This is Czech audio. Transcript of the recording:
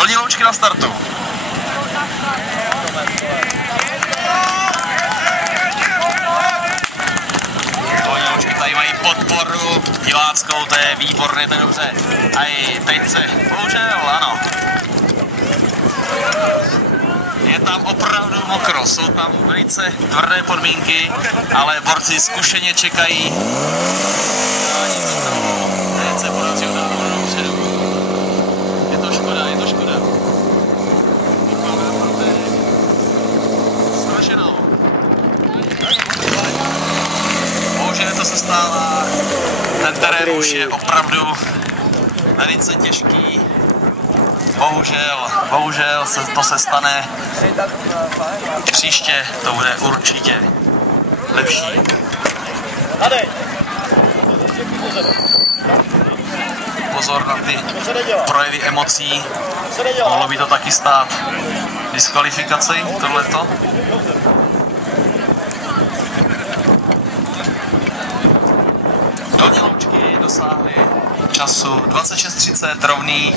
Dolní loučky na startu. Dolní loučky tady mají podporu diváckou, to je výborné, to je dobře. A i teď se, bohužel, ano. Je tam opravdu mokro, jsou tam velice tvrdé podmínky, ale borci zkušeně čekají. Teď se podaří utáhnout dopředu. Je to škoda, je to škoda. Strašeno. Bohužel to se stává. Ten terén už je opravdu velice těžký. Bohužel to se stane. Příště to bude určitě lepší. Pozor na ty projevy emocí. Mohlo by to taky stát diskvalifikaci, tohleto. Dolní loučky dosáhly času 26:30 rovných.